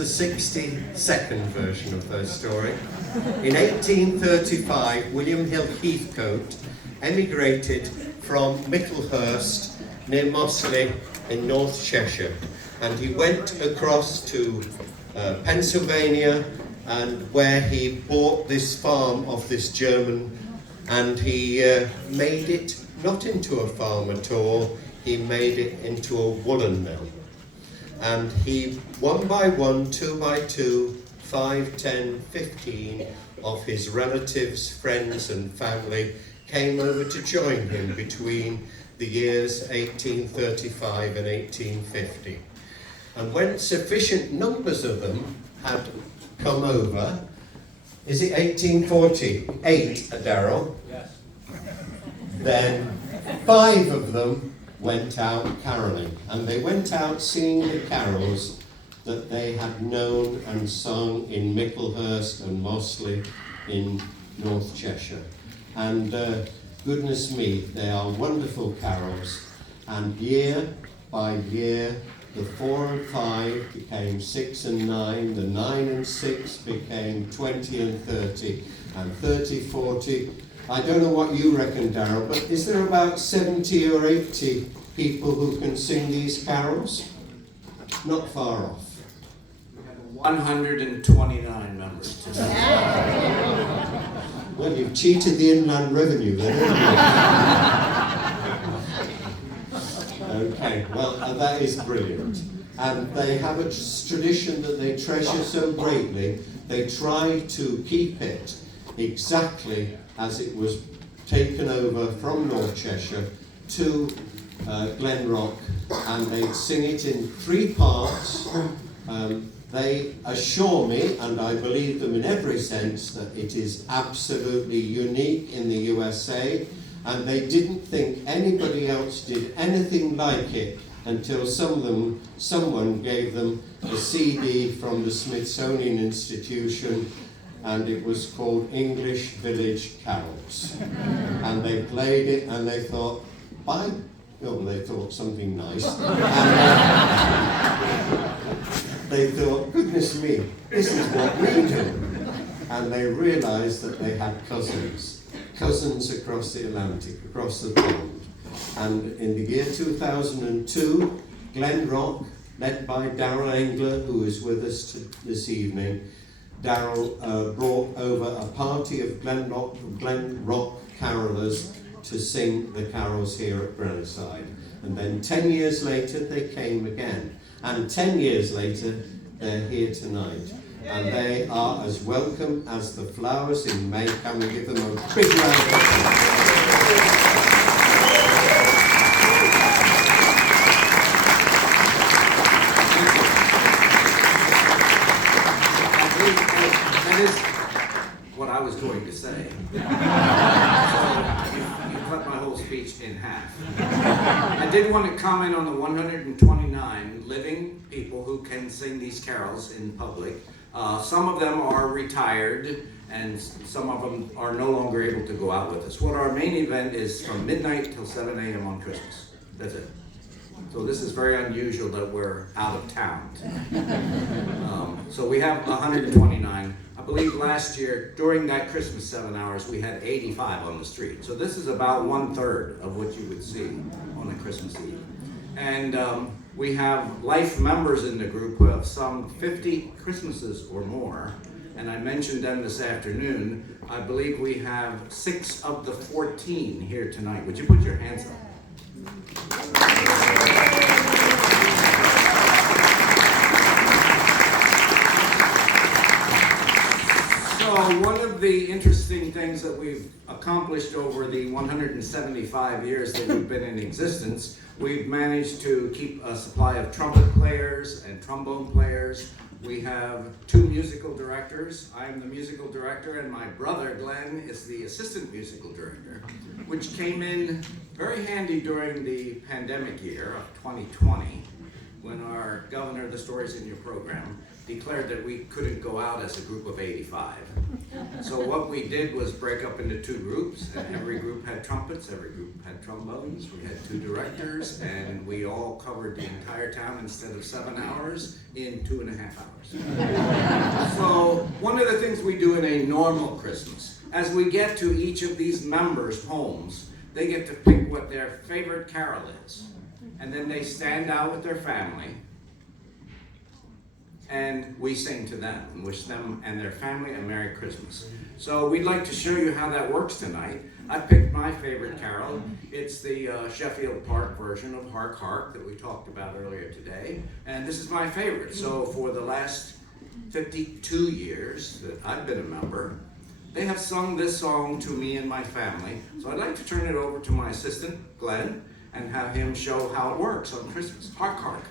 the 62nd version of the story. In 1835, William Hill Heathcote emigrated from Micklehurst near Mossley in North Cheshire, and he went across to Pennsylvania, and where he bought this farm of this German, and he made it not into a farm at all, he made it into a woolen mill. And he, 1 by 1, 2 by 2, 5, 10, 15 of his relatives, friends and family came over to join him between the years 1835 and 1850. And when sufficient numbers of them had come over, is it 1848, Darrell? Yes. Then 5 of them went out caroling, and they went out singing the carols that they had known and sung in Micklehurst and Mossley in North Cheshire. And goodness me, they are wonderful carols, and year by year the 4 and 5 became 6 and 9, the 9 and 6 became 20 and 30, and 30, 40. I don't know what you reckon, Darrell, but is there about 70 or 80 people who can sing these carols? Not far off. We have 129 members today. Well, you've cheated the Inland Revenue then, haven't you? Okay, well, that is brilliant. And they have a tradition that they treasure so greatly, they try to keep it exactly as it was taken over from North Cheshire to Glen Rock, and they sing it in 3 parts. They assure me, and I believe them in every sense, that it is absolutely unique in the USA, and they didn't think anybody else did anything like it until someone gave them a CD from the Smithsonian Institution, and it was called English Village Carols. And they played it, and they thought, they thought something nice. And they thought, goodness me, this is what we do. And they realized that they had cousins across the Atlantic, across the pond. And in the year 2002, Glen Rock, led by Darrell Engler, who is with us this evening, Darrell brought over a party of Glen Rock carolers to sing the carols here at Grenoside. And then 10 years later, they came again. And 10 years later, they're here tonight. And they are as welcome as the flowers in May. Can we give them a big round of applause? That is what I was going to say. So you cut my whole speech in half. I did want to comment on the 129 living people who can sing these carols in public. Some of them are retired, and some of them are no longer able to go out with us. What our main event is from midnight till 7 a.m. on Christmas. That's it. So this is very unusual that we're out of town. So we have 129. I believe last year, during that Christmas 7 hours, we had 85 on the street. So this is about 1/3 of what you would see on a Christmas Eve. And we have life members in the group who have sung 50 Christmases or more. And I mentioned them this afternoon. I believe we have 6 of the 14 here tonight. Would you put your hands up? So one of the interesting things that we've accomplished over the 175 years that we've been in existence, we've managed to keep a supply of trumpet players and trombone players. We have 2 musical directors. I am the musical director, and my brother, Glen, is the assistant musical director, which came in very handy during the pandemic year of 2020, when our governor, the story's in your program, declared that we couldn't go out as a group of 85. So what we did was break up into 2 groups, and every group had trumpets, every group had trombones, we had 2 directors, and we all covered the entire town instead of 7 hours in 2.5 hours. So one of the things we do in a normal Christmas, as we get to each of these members' homes, they get to pick what their favorite carol is. And then they stand out with their family, and we sing to them and wish them and their family a Merry Christmas. So we'd like to show you how that works tonight. I picked my favorite carol. It's the Sheffield Park version of Hark Hark that we talked about earlier today. And this is my favorite. So for the last 52 years that I've been a member, they have sung this song to me and my family. So I'd like to turn it over to my assistant, Glen, and have him show how it works on Christmas. Hark Hark.